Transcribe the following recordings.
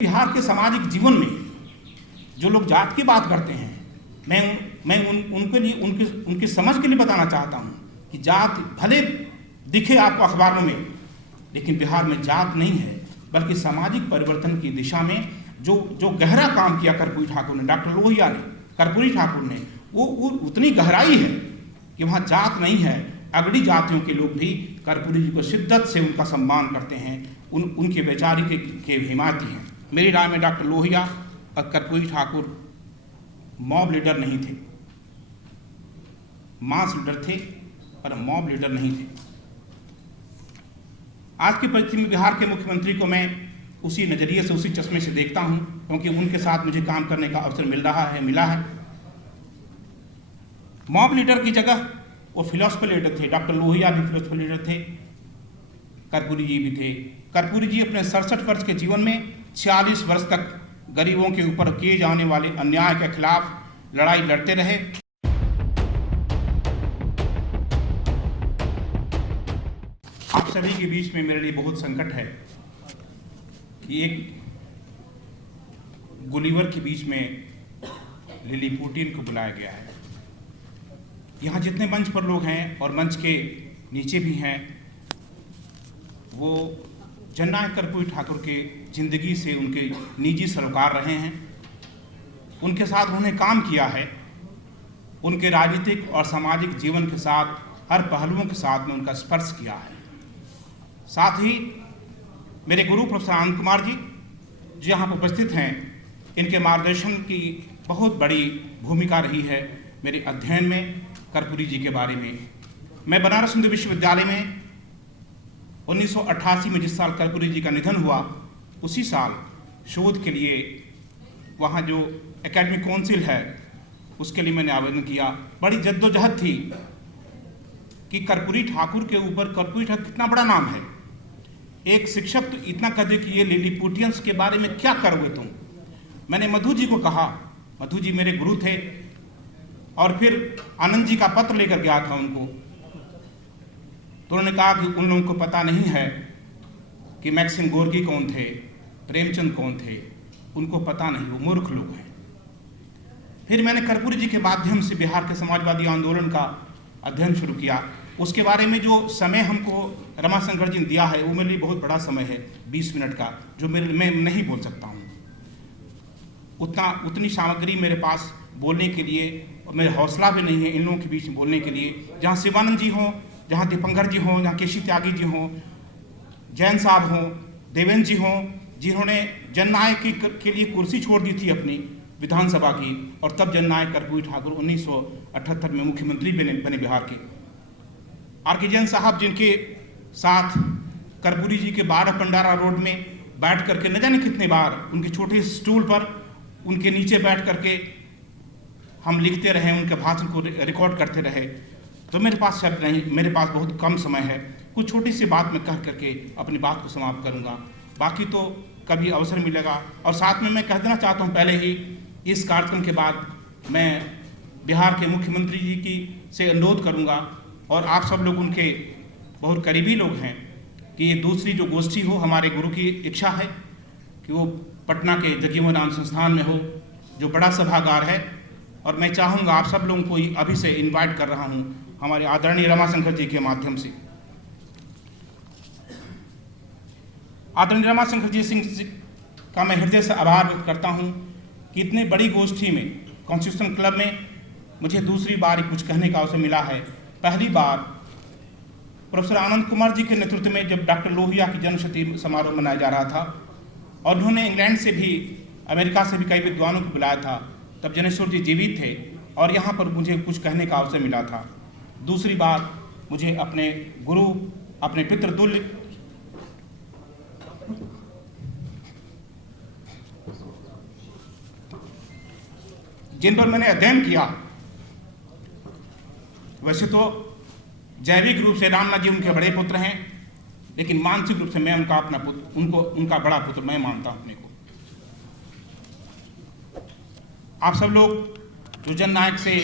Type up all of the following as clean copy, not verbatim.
बिहार के सामाजिक जीवन में जो लोग जात की बात करते हैं, मैं उनके लिए उनकी समझ के लिए बताना चाहता हूं कि जात भले दिखे आपको अखबारों में, लेकिन बिहार में जात नहीं है, बल्कि सामाजिक परिवर्तन की दिशा में जो गहरा काम किया कर्पूरी ठाकुर ने, डॉक्टर लोहिया ने, कर्पूरी ठाकुर ने, वो उतनी गहराई है कि वहाँ जात नहीं है। अगड़ी जातियों के लोग भी कर्पूरी जी को शिद्दत से उनका सम्मान करते हैं, उनके वैचारिक के हिमायती हैं। मेरी राय में डॉक्टर लोहिया और कर्पूरी ठाकुर मॉब लीडर नहीं थे, मास लीडर थे, पर मॉब लीडर नहीं थे। आज की परिस्थिति में बिहार के मुख्यमंत्री को मैं उसी नज़रिए से, उसी चश्मे से देखता हूं, क्योंकि उनके साथ मुझे काम करने का अवसर मिला है। मॉब लीडर की जगह वो फिलोसफर लीडर थे। डॉक्टर लोहिया भी फिलोसफर लीडर थे, कर्पूरी जी भी थे। कर्पूरी जी अपने 67 वर्ष के जीवन में 46 वर्ष तक गरीबों के ऊपर किए जाने वाले अन्याय के खिलाफ लड़ाई लड़ते रहे। आप सभी के बीच में मेरे लिए बहुत संकट है कि एक गुलिवर के बीच में लिलीपुटिन को बुलाया गया है। यहाँ जितने मंच पर लोग हैं और मंच के नीचे भी हैं, वो जननायक कर्पूरी ठाकुर के जिंदगी से उनके निजी सरोकार रहे हैं। उनके साथ उन्होंने काम किया है, उनके राजनीतिक और सामाजिक जीवन के साथ हर पहलुओं के साथ में उनका स्पर्श किया है। साथ ही मेरे गुरु प्रोफेसर आनंद कुमार जी जो यहाँ पर उपस्थित हैं, इनके मार्गदर्शन की बहुत बड़ी भूमिका रही है मेरे अध्ययन में कर्पूरी जी के बारे में। मैं बनारस हिंदू विश्वविद्यालय में 1988 में जिस साल कर्पूरी जी का निधन हुआ, उसी साल शोध के लिए वहाँ जो एकेडमिक काउंसिल है उसके लिए मैंने आवेदन किया। बड़ी जद्दोजहद थी कि कर्पूरी ठाकुर के ऊपर, कर्पूरी ठाकुर कितना बड़ा नाम है, एक शिक्षक तो इतना कह दे कि ये लिलीपुटियंस के बारे में क्या करोगे तुम। मैंने मधु जी को कहा, मधु जी मेरे गुरु थे, और फिर आनंद जी का पत्र लेकर गया था उनको, तो उन्होंने कहा कि उन लोगों को पता नहीं है कि मैक्सिम गोर्की कौन थे, प्रेमचंद कौन थे, उनको पता नहीं, वो मूर्ख लोग हैं। फिर मैंने कर्पूरी जी के माध्यम से बिहार के समाजवादी आंदोलन का अध्ययन शुरू किया। उसके बारे में जो समय हमको रमाशंकर जी ने दिया है वो मेरे लिए बहुत बड़ा समय है, 20 मिनट का, जो मैं नहीं बोल सकता हूँ। उतनी सामग्री मेरे पास बोलने के लिए, और मेरा हौसला भी नहीं है इन लोगों के बीच में बोलने के लिए। जहाँ शिवानंद जी हों, जहाँ दीपंकर जी हों, जहाँ केशी त्यागी जी हों, जैन साहब हों, देवेंद्र जी हों, जिन्होंने जननायक के लिए कुर्सी छोड़ दी थी अपनी विधानसभा की, और तब जननायक कर्पूरी ठाकुर 1978 में मुख्यमंत्री बने बिहार के। आर.के. जैन साहब जिनके साथ कर्पूरी जी के 12 पंडारा रोड में बैठ करके न जाने कितने बार उनके छोटे स्टूल पर उनके नीचे बैठ करके हम लिखते रहे, उनके भाषण को रिकॉर्ड करते रहे। तो मेरे पास शब्द नहीं, मेरे पास बहुत कम समय है। कुछ छोटी सी बात मैं कह करके अपनी बात को समाप्त करूंगा, बाकी तो कभी अवसर मिलेगा। और साथ में मैं कह देना चाहता हूं पहले ही, इस कार्यक्रम के बाद मैं बिहार के मुख्यमंत्री जी की से अनुरोध करूंगा, और आप सब लोग उनके बहुत करीबी लोग हैं, कि ये दूसरी जो गोष्ठी हो, हमारे गुरु की इच्छा है कि वो पटना के जगजीवन राम संस्थान में हो, जो बड़ा सभागार है। और मैं चाहूँगा आप सब लोगों को अभी से इनवाइट कर रहा हूँ हमारे आदरणीय रमाशंकर जी के माध्यम से। आदरणीय रमाशंकर जी सिंह का मैं हृदय से आभार व्यक्त करता हूँ कि इतनी बड़ी गोष्ठी में, कॉन्स्टिट्यूशन क्लब में मुझे दूसरी बार कुछ कहने का अवसर मिला है। पहली बार प्रोफेसर आनंद कुमार जी के नेतृत्व में जब डॉक्टर लोहिया की जन्मशती समारोह मनाया जा रहा था, और उन्होंने इंग्लैंड से भी, अमेरिका से भी कई विद्वानों को बुलाया था, तब जनेश्वर जी जीवित थे, और यहाँ पर मुझे कुछ कहने का अवसर मिला था। दूसरी बार मुझे अपने गुरु, अपने पितृतुल्य जिन पर मैंने अध्ययन किया, वैसे तो जैविक रूप से रामनाथ जी उनके बड़े पुत्र हैं, लेकिन मानसिक रूप से मैं उनका अपना पुत्र, उनका बड़ा पुत्र मैं मानता हूं अपने को। आप सब लोग जो जननायक से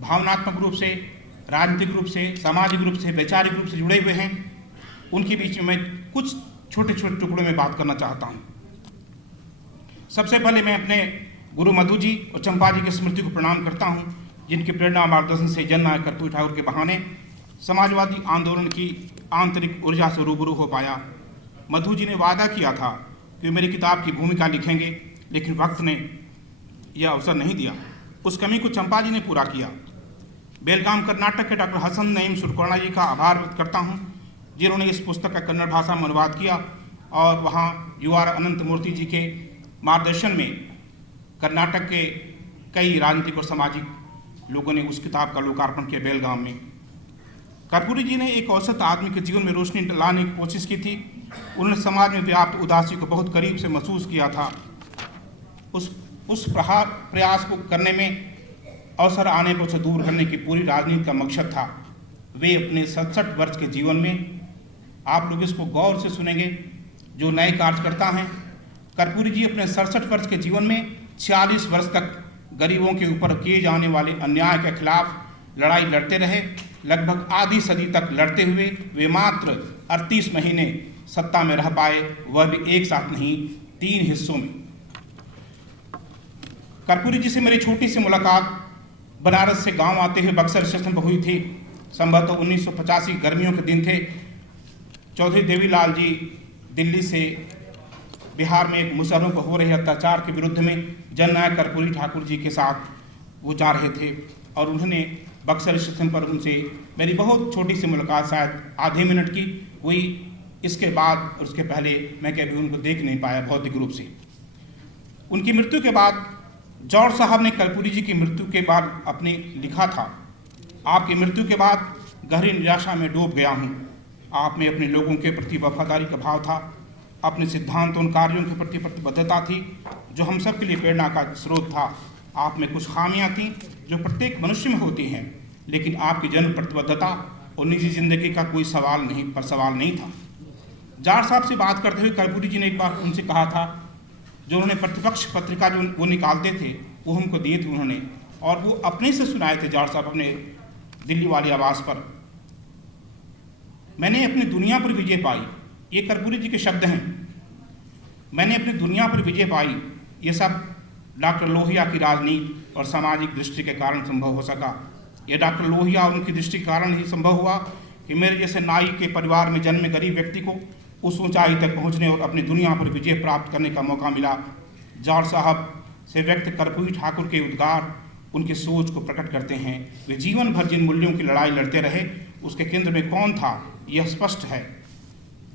भावनात्मक रूप से, राजनीतिक रूप से, सामाजिक रूप से, वैचारिक रूप से जुड़े हुए हैं, उनके बीच में मैं कुछ छोटे छोटे टुकड़ों में बात करना चाहता हूँ। सबसे पहले मैं अपने गुरु मधु जी और चंपा जी की स्मृति को प्रणाम करता हूँ, जिनके प्रेरणा मार्गदर्शन से जननायक कर्पूरी ठाकुर के बहाने समाजवादी आंदोलन की आंतरिक ऊर्जा से रूबरू हो पाया। मधु जी ने वादा किया था कि मेरी किताब की भूमिका लिखेंगे, लेकिन वक्त ने यह अवसर नहीं दिया। उस कमी को चंपा जी ने पूरा किया। बेलगाम कर्नाटक के डॉक्टर हसन नईम सुरकर्णा जी का आभार व्यक्त करता हूँ, जिन्होंने इस पुस्तक का कन्नड़ भाषा में अनुवाद किया और वहाँ UR अनंत मूर्ति जी के मार्गदर्शन में कर्नाटक के कई राजनीतिक और सामाजिक लोगों ने उस किताब का लोकार्पण किया बेलगाम में। कर्पूरी जी ने एक औसत आदमी के जीवन में रोशनी लाने की कोशिश की थी। उन्होंने समाज में व्याप्त उदासी को बहुत करीब से महसूस किया था। उस प्रयास को करने में अवसर आने पर उसे दूर करने की पूरी राजनीति का मकसद था। वे अपने 67 वर्ष के जीवन में, आप लोग इसको गौर से सुनेंगे जो नए कार्यकर्ता हैं, कर्पूरी जी अपने 67 वर्ष के जीवन में 46 वर्ष तक गरीबों के ऊपर किए जाने वाले अन्याय के खिलाफ लड़ाई लड़ते रहे। लगभग आधी सदी तक लड़ते हुए वे मात्र 38 महीने सत्ता में रह पाए, वह भी एक साथ नहीं, 3 हिस्सों में। कर्पूरी जी से मेरी छोटी सी मुलाकात बनारस से गांव आते हुए बक्सर स्टेशन पर हुई थी। संभवतः 1985 गर्मियों के दिन थे। चौधरी देवीलाल जी दिल्ली से बिहार में एक मुसलमानों पर हो रहे अत्याचार के विरुद्ध में जननायक कर्पूरी ठाकुर जी के साथ वो जा रहे थे और उन्होंने बक्सर स्टेशन पर उनसे मेरी बहुत छोटी सी मुलाकात, शायद आधे मिनट की हुई। इसके बाद और उसके पहले मैं कभी उनको देख नहीं पाया भौतिक रूप से। उनकी मृत्यु के बाद जॉर्ज साहब ने कर्पूरी जी की मृत्यु के बाद अपने लिखा था, आपकी मृत्यु के बाद गहरी निराशा में डूब गया हूँ। आप में अपने लोगों के प्रति वफादारी का भाव था, अपने सिद्धांतों उन कार्यों के प्रति प्रतिबद्धता थी जो हम सब के लिए प्रेरणा का स्रोत था। आप में कुछ खामियां थीं जो प्रत्येक मनुष्य में होती हैं, लेकिन आपकी जन प्रतिबद्धता और निजी जिंदगी का कोई सवाल नहीं था। जाट साहब से बात करते हुए कर्पूरी जी ने एक बार उनसे कहा था, जो उन्होंने प्रतिपक्ष पत्रिका जो वो निकालते थे वो हमको दिए थे उन्होंने, और वो अपने से सुनाए थे जाट साहब अपने दिल्ली वाली आवास पर। मैंने अपनी दुनिया पर विजय पाई, ये कर्पूरी जी के शब्द हैं। मैंने अपनी दुनिया पर विजय पाई, ये सब डॉक्टर लोहिया की राजनीति और सामाजिक दृष्टि के कारण संभव हो सका। ये डॉक्टर लोहिया और उनकी दृष्टि के कारण ही संभव हुआ कि मेरे जैसे नाई के परिवार में जन्मे गरीब व्यक्ति को उस ऊंचाई तक पहुंचने और अपनी दुनिया पर विजय प्राप्त करने का मौका मिला। जाट साहब से व्यक्त कर्पूरी ठाकुर के उद्गार उनकी सोच को प्रकट करते हैं। वे जीवन भर जिन मूल्यों की लड़ाई लड़ते रहे, उसके केंद्र में कौन था यह स्पष्ट है।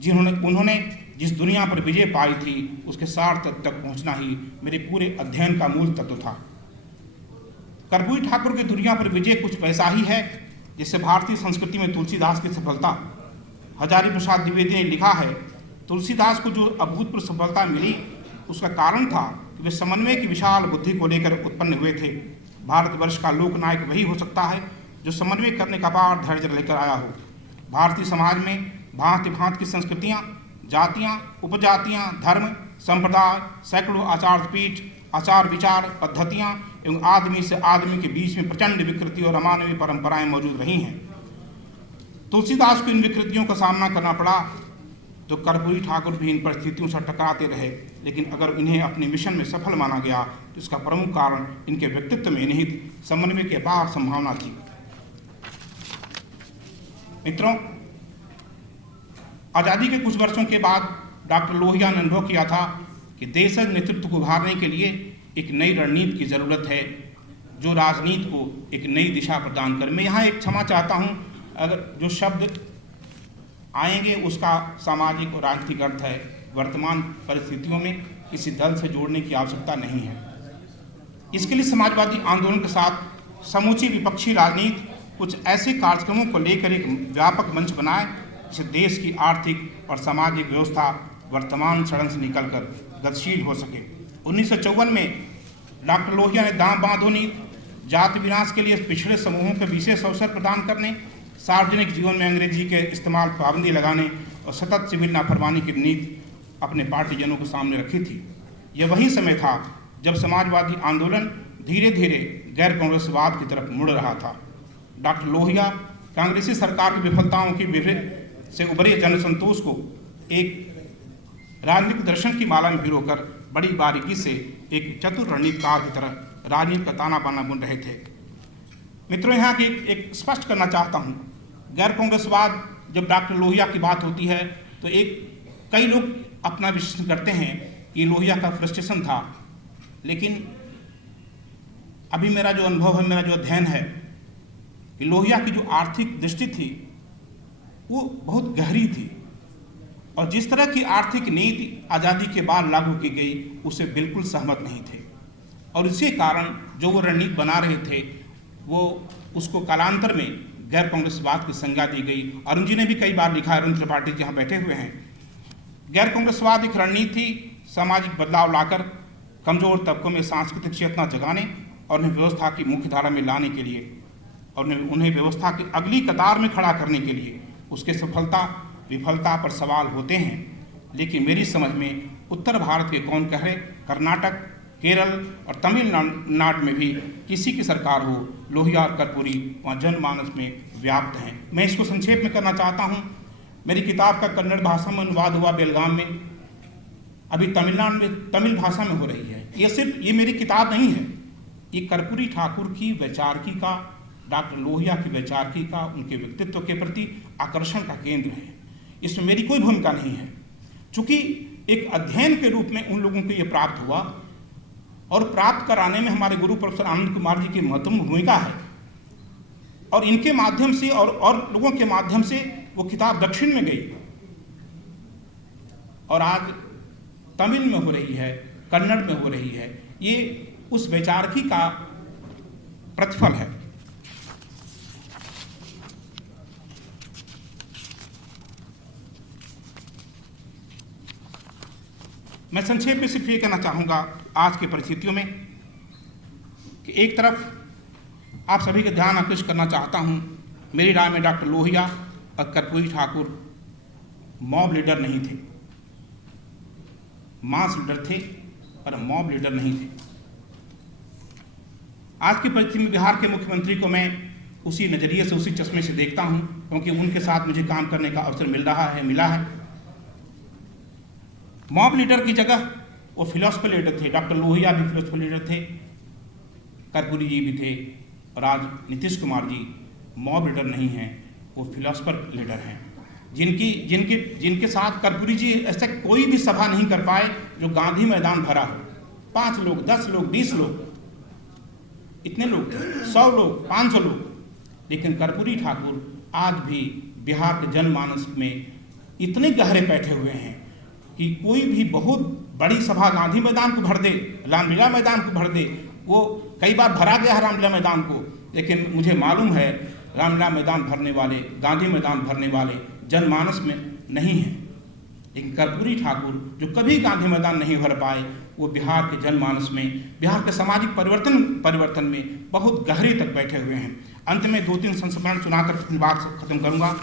उन्होंने जिस दुनिया पर विजय पाई थी उसके सार तक पहुंचना ही मेरे पूरे अध्ययन का मूल तत्व था। कर्पूरी ठाकुर की दुनिया पर विजय कुछ वैसा ही है जिससे भारतीय संस्कृति में तुलसीदास की सफलता। हजारी प्रसाद द्विवेदी ने लिखा है, तुलसीदास को जो अभूतपूर्व सफलता मिली उसका कारण था कि वे समन्वय की विशाल बुद्धि को लेकर उत्पन्न हुए थे। भारतवर्ष का लोकनायक वही हो सकता है जो समन्वय करने का अपार धैर्य लेकर आया हो। भारतीय समाज में भांति भांति की संस्कृतियाँ, जातियाँ, उपजातियाँ, धर्म, संप्रदाय, सैकड़ों आचार पीठ, आचार विचार पद्धतियाँ एवं आदमी से आदमी के बीच में प्रचंड विकृति और अमानवीय परंपराएं मौजूद रही हैं। तुलसीदास को इन विकृतियों का सामना करना पड़ा तो कर्पूरी ठाकुर भी इन परिस्थितियों से टकराते रहे, लेकिन अगर इन्हें अपने मिशन में सफल माना गया तो इसका प्रमुख कारण इनके व्यक्तित्व में निहित समन्वय की अपार संभावना थी। मित्रों, आज़ादी के कुछ वर्षों के बाद डॉक्टर लोहिया ने अनुभव किया था कि देश नेतृत्व को उभारने के लिए एक नई रणनीति की ज़रूरत है, जो राजनीति को एक नई दिशा प्रदान करे। मैं यहाँ एक क्षमा चाहता हूँ, अगर जो शब्द आएंगे उसका सामाजिक और राजनीतिक अर्थ है। वर्तमान परिस्थितियों में किसी दल से जोड़ने की आवश्यकता नहीं है। इसके लिए समाजवादी आंदोलन के साथ समूची विपक्षी राजनीति कुछ ऐसे कार्यक्रमों को लेकर एक व्यापक मंच बनाए जिससे देश की आर्थिक और सामाजिक व्यवस्था वर्तमान सड़क से निकलकर गतिशील हो सके। 1954 में डॉक्टर लोहिया ने दाम बांधोनी जाति विनाश के लिए पिछड़े समूहों के विशेष अवसर प्रदान करने, सार्वजनिक जीवन में अंग्रेजी के इस्तेमाल पर पाबंदी लगाने और सतत सिविल नाफरमानी की नीति अपने पार्टीजनों के सामने रखी थी। यह वही समय था जब समाजवादी आंदोलन धीरे धीरे गैर कांग्रेसवाद की तरफ मुड़ रहा था। डॉक्टर लोहिया कांग्रेसी सरकार की विफलताओं की से उभरे जनसंतोष को एक राजनीतिक दर्शन की माला में पिरोकर बड़ी बारीकी से एक चतुर रणनीतिकार की तरह राजनीति का ताना बाना बुन रहे थे। मित्रों, यहाँ की एक स्पष्ट करना चाहता हूँ, गैर कांग्रेसवाद जब डॉक्टर लोहिया की बात होती है तो कई लोग अपना विश्लेषण करते हैं कि लोहिया का फ्रस्ट्रेशन था, लेकिन अभी मेरा जो अनुभव है, मेरा जो अध्ययन है कि लोहिया की जो आर्थिक दृष्टि थी वो बहुत गहरी थी और जिस तरह की आर्थिक नीति आज़ादी के बाद लागू की गई उससे बिल्कुल सहमत नहीं थे और इसी कारण जो वो रणनीति बना रहे थे वो उसको कालांतर में गैर कांग्रेसवाद की संज्ञा दी गई। अरुण जी ने भी कई बार लिखा है, अरुण त्रिपाठी जी यहाँ बैठे हुए हैं, गैर कांग्रेसवाद एक रणनीति सामाजिक बदलाव लाकर कमजोर तबकों में सांस्कृतिक चेतना जगाने और उन्हें व्यवस्था की मुख्य धारा में लाने के लिए और उन्हें व्यवस्था की अगली कतार में खड़ा करने के लिए उसके सफलता विफलता पर सवाल होते हैं। लेकिन मेरी समझ में उत्तर भारत के कौन कह रहे, कर्नाटक, केरल और तमिलनाडु में भी किसी की सरकार हो, लोहिया और कर्पूरी वहाँ जनमानस में व्याप्त हैं। मैं इसको संक्षेप में करना चाहता हूँ। मेरी किताब का कन्नड़ भाषा में अनुवाद हुआ बेलगाम में, अभी तमिलनाडु में तमिल भाषा में हो रही है। ये मेरी किताब नहीं है, ये कर्पूरी ठाकुर की वैचारिकी का, डॉक्टर लोहिया की वैचारिकी का, उनके व्यक्तित्व के प्रति आकर्षण का केंद्र है। इसमें मेरी कोई भूमिका नहीं है, चूंकि एक अध्ययन के रूप में उन लोगों को ये प्राप्त हुआ और प्राप्त कराने में हमारे गुरु प्रोफेसर आनंद कुमार जी की महत्वपूर्ण भूमिका है और इनके माध्यम से और लोगों के माध्यम से वो किताब दक्षिण में गई और आज तमिल में हो रही है, कन्नड़ में हो रही है। ये उस वैचारिकी का प्रतिफल है। मैं संक्षेप में सिर्फ ये कहना चाहूँगा आज की परिस्थितियों में कि एक तरफ आप सभी का ध्यान आकृष्ट करना चाहता हूँ, मेरी राय में डॉक्टर लोहिया और कर्पूरी ठाकुर मॉब लीडर नहीं थे, मास लीडर थे पर मॉब लीडर नहीं थे। आज की परिस्थिति में बिहार के मुख्यमंत्री को मैं उसी नज़रिए से, उसी चश्मे से देखता हूँ, क्योंकि उनके साथ मुझे काम करने का अवसर मिला है। मॉब लीडर की जगह वो फिलोसफर लीडर थे। डॉक्टर लोहिया भी फिलोसफर लीडर थे, कर्पूरी जी भी थे और आज नीतीश कुमार जी मॉब लीडर नहीं हैं, वो फिलोसफर लीडर हैं। जिनके साथ कर्पूरी जी ऐसा कोई भी सभा नहीं कर पाए जो गांधी मैदान भरा हो। 5 लोग, 10 लोग, 20 लोग, इतने लोग थे, 100 लोग, 500 लोग। लेकिन कर्पूरी ठाकुर आज भी बिहार के जनमानस में इतने गहरे बैठे हुए हैं कि कोई भी बहुत बड़ी सभा गांधी मैदान को भर दे, रामलीला मैदान को भर दे। वो कई बार भरा गया है रामलीला मैदान को, लेकिन मुझे मालूम है रामलीला मैदान भरने वाले, गांधी मैदान भरने वाले जनमानस में नहीं हैं। लेकिन कर्पूरी ठाकुर जो कभी गांधी मैदान नहीं भर पाए, वो बिहार के जनमानस में, बिहार के सामाजिक परिवर्तन में बहुत गहरे तक बैठे हुए हैं। अंत में 2-3 संस्मरण सुनाकर अपनी बात खत्म करूंगा।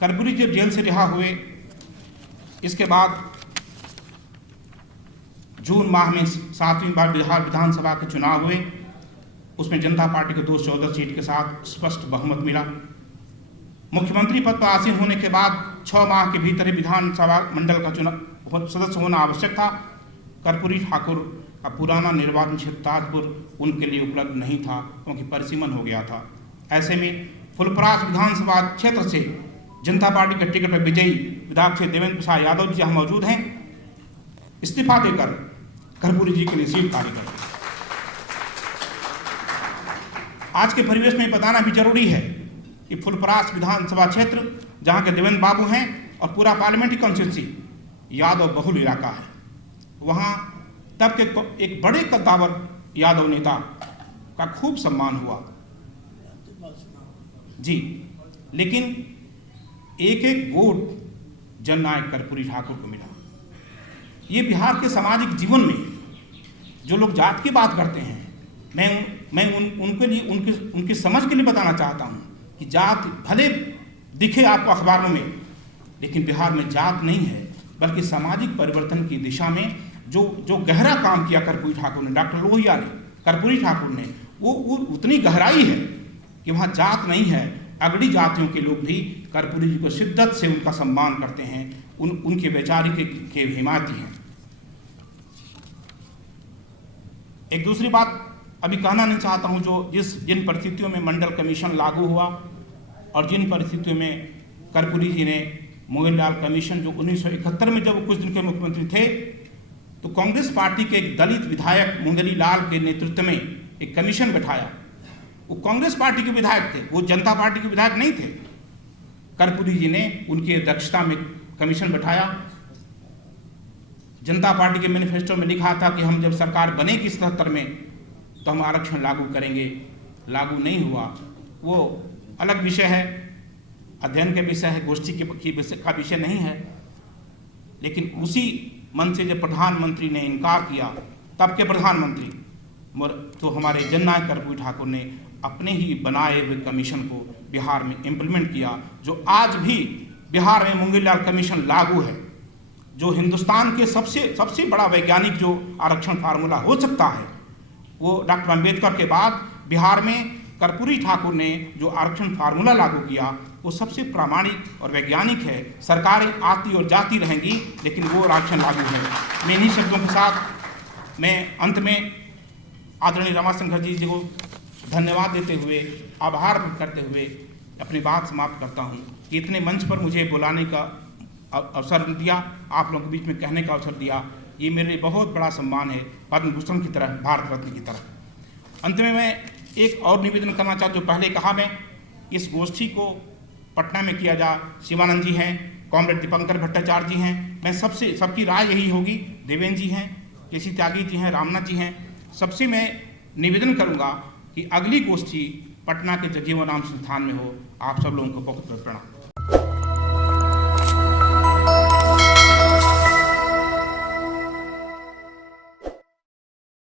कर्पूरी जब जेल से रिहा हुए, इसके बाद जून माह में 7वीं बार बिहार विधानसभा के चुनाव हुए। उसमें जनता पार्टी को 214 सीट के साथ स्पष्ट बहुमत मिला। मुख्यमंत्री पद पर आसीन होने के बाद 6 माह के भीतर ही विधानसभा मंडल का चुनाव सदस्य होना आवश्यक था। कर्पूरी ठाकुर का पुराना निर्वाचन क्षेत्र ताजपुर उनके लिए उपलब्ध नहीं था, क्योंकि परिसीमन हो गया था। ऐसे में फुलपरास विधानसभा क्षेत्र से जनता पार्टी के टिकट पर विजयी विधायक से देवेंद्र प्रसाद यादव जी यहाँ मौजूद हैं, इस्तीफा देकर कर्पूरी जी के लिए सीट खाली कर। आज के परिवेश में बताना भी जरूरी है कि फुलपरास विधानसभा क्षेत्र जहाँ के देवेंद्र बाबू हैं और पूरा पार्लियामेंट्री कॉन्स्टिट्यूंसी यादव बहुल इलाका है, वहाँ तब के एक बड़े कद्दावर यादव नेता का खूब सम्मान हुआ जी। लेकिन एक वोट जननायक कर्पूरी ठाकुर को मिला। ये बिहार के सामाजिक जीवन में जो लोग जात की बात करते हैं, मैं उनके लिए उनकी समझ के लिए बताना चाहता हूँ कि जात भले दिखे आपको अखबारों में, लेकिन बिहार में जात नहीं है, बल्कि सामाजिक परिवर्तन की दिशा में जो गहरा काम किया कर्पूरी ठाकुर ने, डॉक्टर लोहिया ने, कर्पूरी ठाकुर ने, वो उतनी गहराई है कि वहाँ जात नहीं है, अगड़ी जातियों के लोग भी कर्पूरी जी को शिद्दत से उनका सम्मान करते हैं, उनके वैचारिक के हिमायती हैं। एक दूसरी बात अभी कहना नहीं चाहता हूँ, जो जिन परिस्थितियों में मंडल कमीशन लागू हुआ और जिन परिस्थितियों में कर्पूरी जी ने मोहनलाल कमीशन, जो 1971 में जब कुछ दिन के मुख्यमंत्री थे, तो कांग्रेस पार्टी के एक दलित विधायक मुंगली लाल के नेतृत्व में एक कमीशन बैठाया। वो कांग्रेस पार्टी के विधायक थे, वो जनता पार्टी के विधायक नहीं थे। कर्पूरी जी ने उनकी अध्यक्षता में कमीशन बैठाया। जनता पार्टी के मैनिफेस्टो में लिखा था कि हम जब सरकार बनेगी 77 में तो हम आरक्षण लागू करेंगे। लागू नहीं हुआ, वो अलग विषय है, अध्ययन के विषय है, गोष्ठी का विषय नहीं है। लेकिन उसी मन से जब प्रधानमंत्री ने इनकार किया, तब के प्रधानमंत्री तो हमारे जननायक कर्पूरी ठाकुर ने अपने ही बनाए हुए कमीशन को बिहार में इम्प्लीमेंट किया, जो आज भी बिहार में मुंगलीलाल कमीशन लागू है। जो हिंदुस्तान के सबसे बड़ा वैज्ञानिक जो आरक्षण फार्मूला हो सकता है, वो डॉक्टर अंबेडकर के बाद बिहार में कर्पूरी ठाकुर ने जो आरक्षण फार्मूला लागू किया, वो सबसे प्रामाणिक और वैज्ञानिक है। सरकारें आती और जाती रहेंगी, लेकिन वो आरक्षण लागू है। मैं इन्हीं शब्दों के साथ मैं अंत में आदरणीय रमाशंकर जी को धन्यवाद देते हुए, आभार करते हुए अपनी बात समाप्त करता हूँ कि इतने मंच पर मुझे बुलाने का अवसर दिया, आप लोगों के बीच में कहने का अवसर दिया, ये मेरे लिए बहुत बड़ा सम्मान है, पद्म भूषण की तरह, भारत रत्न की तरह। अंत में मैं एक और निवेदन करना चाहता हूँ। जो पहले कहा, मैं इस गोष्ठी को पटना में किया जा, शिवानंद जी हैं, कॉमरेड दीपंकर भट्टाचार्य जी हैं, मैं सबकी राय यही होगी, देवेंद्र जी हैं, केसी त्यागी जी हैं, रामनाथ जी हैं, सबसे मैं निवेदन करूंगा कि अगली गोष्ठी पटना के जगजीवन राम संस्थान में हो। आप सब लोगों को बहुत बहुत प्रणाम।